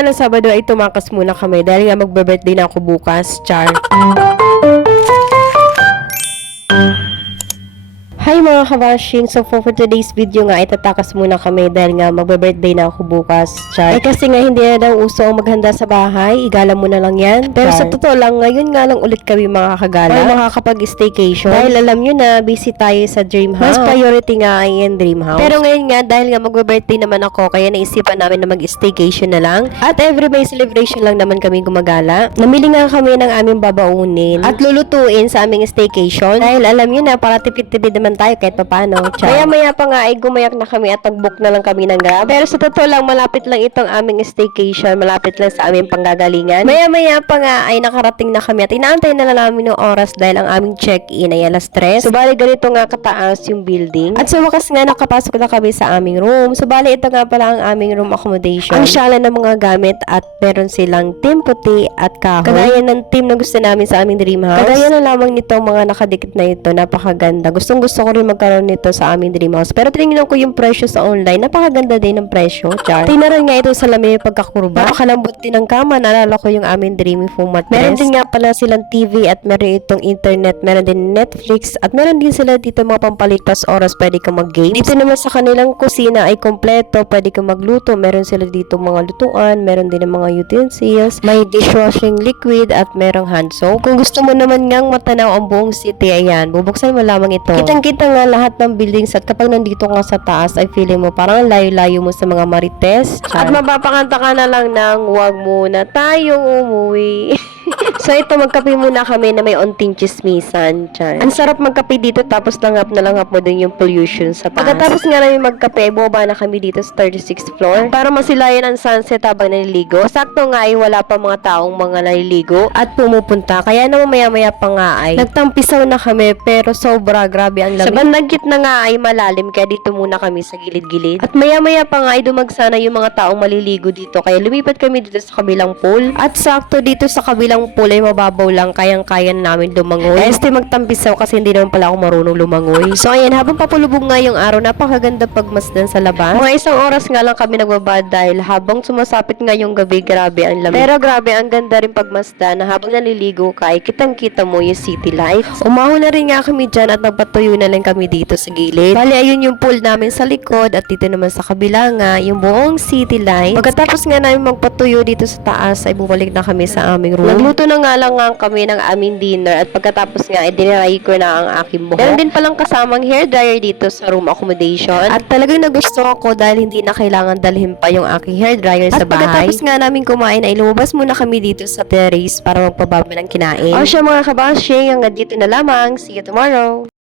nga ng Sabado ay tumakas muna kami dahil nga magbe-birthday na ako bukas. Char. Hi mga kabashing! So for today's video nga, itatakas muna kami dahil nga magbe-birthday na ako bukas. Char. Kasi nga hindi na daw uso ang maghanda sa bahay, igala mo na lang yan. Pero sa totoo lang, ngayon nga lang ulit kami makakagala o makakapag-staycation. Dahil alam nyo na, busy tayo sa dream house. Mas priority nga ay yung dream house. Pero ngayon nga, dahil nga magbe-birthday naman ako, kaya naisipan namin na mag-staycation na lang. At every May celebration lang naman kami gumagala. Namili nga kami ng aming babaunin at lulutuin sa aming staycation. Dahil alam nyo na, para tipid-tipid naman tayo kahit paano. Maya-maya pa nga ay gumayak na kami at nag-book na lang kami ng Grab. Pero sa totoo lang, malapit lang itong aming staycation. Malapit lang sa aming panggagalingan. Maya-maya pa nga ay nakarating na kami at inaantay na lang namin ng oras dahil ang aming check-in ay alas 3. So, bali ganito nga kataas yung building. At sa wakas nga, nakapasok na kami sa aming room. So, bali ito nga pala ang aming room accommodation. Ang syala ng mga gamit at meron silang team puti at kahoy. Kagaya ng team na gusto namin sa aming dream house. Kagaya na lamang nito mga nakadikit na ito. Napakaganda. Gustong gusto ko rin magkaroon nito sa aming dream house. Pero tinignan ko yung presyo sa online. Napakaganda din ng presyo. Char. Tinaran nga ito sa lamin yung pagkakurba. Napakalambot din ng kama. Naalala ko yung aming dreamy foam mattress. Meron din nga pala silang TV at meron itong internet. Meron din Netflix at meron din sila dito mga pampalipas oras. Pwede kang mag-games. Dito naman sa kanilang kusina ay kompleto. Pwede kang magluto. Meron sila dito mga lutuan. Meron din ng mga utensils. May dishwashing liquid at merong hand soap. Kung gusto mo naman ngang matanaw ang buong city, ayan, bubuksan mo lamang ito. Kitang-kita nga lahat ng buildings at kapag nandito ka sa taas ay feeling mo parang layo-layo mo sa mga marites. Char. At mapapakanta ka na lang ng wag muna tayong umuwi. So ito, magkape muna kami na may onting chismisan. Char. Ang sarap magkape dito tapos langap na langap mo din yung pollution sa taas. Pagkatapos nga namin magkape, bumaba na kami dito sa 36th floor para masilayan ang sunset habang naliligo. Sakto nga ay wala pa mga taong mga naliligo at pumupunta. Kaya naman maya-maya pa nga ay nagtampisaw na kami pero sobra grabe ang lamig. Sa bandang gitna nga ay malalim kaya dito muna kami sa gilid-gilid. At maya-maya pa nga ay dumagsa na yung mga taong maliligo dito kaya lumipat kami dito sa kabilang pool. At sakto dito sa kabilang pool ay mababaw lang kayang-kaya namin lumangoy. Este magtampisaw kasi hindi naman pala ako marunong lumangoy. So ayan, habang papulubog nga yung araw, napakaganda pagmasdan sa labas. Mga isang oras nga lang kami nagbabad dahil habang sumasapit nga yung gabi, grabe ang lamig. Pero grabe, ang ganda rin pagmasdan na habang naliligo ka ay kitang-kita mo yung city lights. Umahon na rin nga kami dyan at nagpatuyo na lang kami dito sa gilid. Bali, ayun yung pool namin sa likod at dito naman sa kabila nga yung buong city light. Pagkatapos nga namin magpatuyo dito sa taas ay bumalik na kami sa aming room. Nagluto na nga lang nga kami ng aming dinner at pagkatapos nga ay diniray ko na ang aking buhok. Meron din palang kasamang hair dryer dito sa room accommodation at talagang nagustuhan ko dahil hindi na kailangan dalhin pa yung aking hair dryer sa bahay. At pagkatapos nga namin kumain ay lumabas muna kami dito sa terrace para magpababa ng kinain. O siya mga kabashing, hanggang dito na lamang. See you tomorrow!